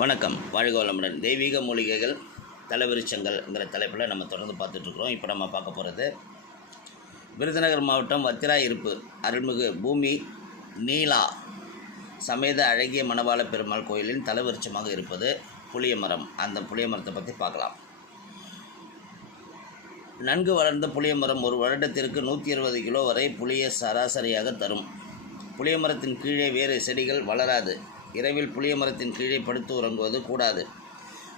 வணக்கம். வாழ்க வளமுடன். தெய்வீக மூலிகைகள் தலைவிருச்சங்கள்ங்கிற தலைப்பில் நம்ம தொடர்ந்து பார்த்துட்ருக்குறோம். இப்போ நம்ம பார்க்க போகிறது விருதுநகர் மாவட்டம் வத்திரா இருப்பு அருள்மிகு பூமி நீலா சமேத அழகிய மணவாள பெருமாள் கோயிலின் தலைவிருச்சமாக இருப்பது புளிய மரம் அந்த புளிய மரத்தை பற்றி பார்க்கலாம். நன்கு வளர்ந்த புளிய மரம் ஒரு வருடத்திற்கு நூற்றி இருபது கிலோ வரை புளிய சராசரியாக தரும். புளிய மரத்தின் கீழே வேறு செடிகள் வளராது. இரவில் புளிய மரத்தின் கீழே படுத்து உறங்குவது கூடாது.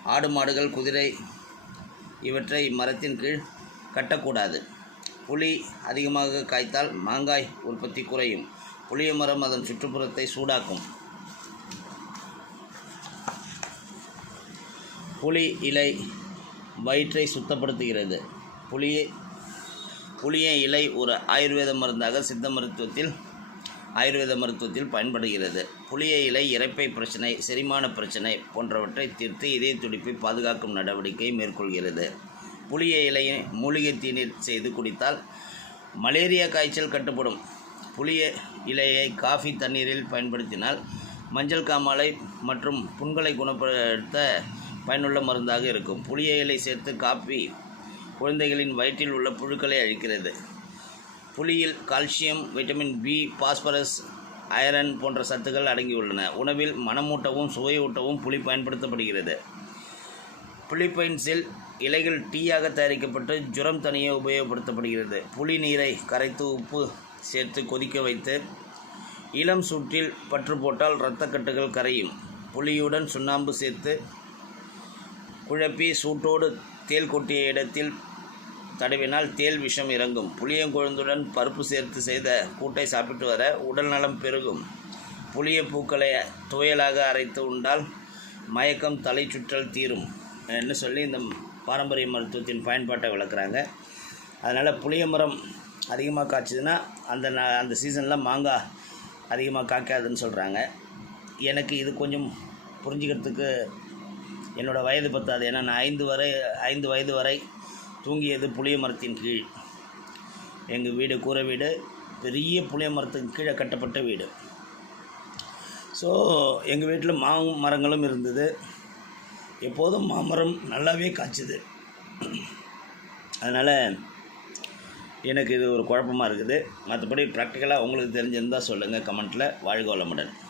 ஆடு மாடுகள் குதிரை இவற்றை மரத்தின் கீழ் கட்டக்கூடாது. புளி அதிகமாக காய்த்தால் மாங்காய் உற்பத்தி குறையும். புளிய மரம் அதன் சுற்றுப்புறத்தை சூடாக்கும். புளி இலை வயிற்றை சுத்தப்படுத்துகிறது. புளிய புளிய இலை ஒரு ஆயுர்வேத மருந்தாக சித்த மருத்துவத்தில் ஆயுர்வேத மருத்துவத்தில் பயன்படுகிறது. புளிய இலை இறைப்பை பிரச்சனை செரிமான பிரச்சனை போன்றவற்றை தீர்த்து இதய துடிப்பை பாதுகாக்கும் நடவடிக்கை மேற்கொள்கிறது. புளிய இலையை மூலிகை தீநீர் செய்து குடித்தால் மலேரியா காய்ச்சல் கட்டுப்படும். புளிய இலையை காஃபி தண்ணீரில் பயன்படுத்தினால் மஞ்சள் காமாலை மற்றும் புண்களை குணப்படுத்த பயனுள்ள மருந்தாக இருக்கும். புளிய இலை சேர்த்து காப்பி குழந்தைகளின் வயிற்றில் உள்ள புழுக்களை அழிக்கிறது. புளியில் calcium vitamin B phosphorus iron போன்ற சத்துக்கள் அடங்கியுள்ளன. உணவில் மனமூட்டவும் சுவையூட்டவும் புளி பயன்படுத்தப்படுகிறது. புளிப்பைன்ஸில் இலைகள் டீயாக தயாரிக்கப்பட்டு ஜுரம் தனியே உபயோகப்படுத்தப்படுகிறது. புளி நீரை கரைத்து உப்பு சேர்த்து கொதிக்க வைத்து இளம் சூட்டில் பற்று போட்டால் இரத்தக்கட்டுகள் கரையும். புளியுடன் சுண்ணாம்பு சேர்த்து குழப்பி சூட்டோடு தேல் கொட்டிய இடத்தில் தடவினால் தேல் விஷம் இறங்கும். புளியங்குழுந்துடன் பருப்பு சேர்த்து செய்த கூட்டை சாப்பிட்டு வர உடல் நலம் பெருகும். புளிய பூக்களை துவையலாக அரைத்து உண்டால் மயக்கம் தலை சுற்றல் தீரும். என்று சொல்லி இந்த பாரம்பரிய மருத்துவத்தின் பயன்பாட்டை விளக்குறாங்க. அதனால் புளிய மரம் அதிகமாக காய்ச்சதுன்னா அந்த அந்த சீசனில் மாங்காய் அதிகமாக காய்க்காதுன்னு சொல்கிறாங்க எனக்கு இது கொஞ்சம் புரிஞ்சுக்கிறதுக்கு என்னோடய வயது பத்தாது. ஏன்னா நான் ஐந்து வரை ஐந்து வயது வரை தூங்கியது புளிய மரத்தின் கீழ். எங்கள் வீடு கூரை வீடு பெரிய புளிய மரத்துக்கு கீழே கட்டப்பட்ட வீடு. ஸோ எங்கள் வீட்டில் மா மரங்களும் இருந்தது. எப்போதும் மாமரம் நல்லாவே காய்ச்சிது. அதனால் எனக்கு இது ஒரு குழப்பமாக இருக்குது. மற்றபடி ப்ராக்டிக்கலாக உங்களுக்கு தெரிஞ்சிருந்தால் சொல்லுங்கள் கமெண்ட்டில் வாழ்க வளமுடன்.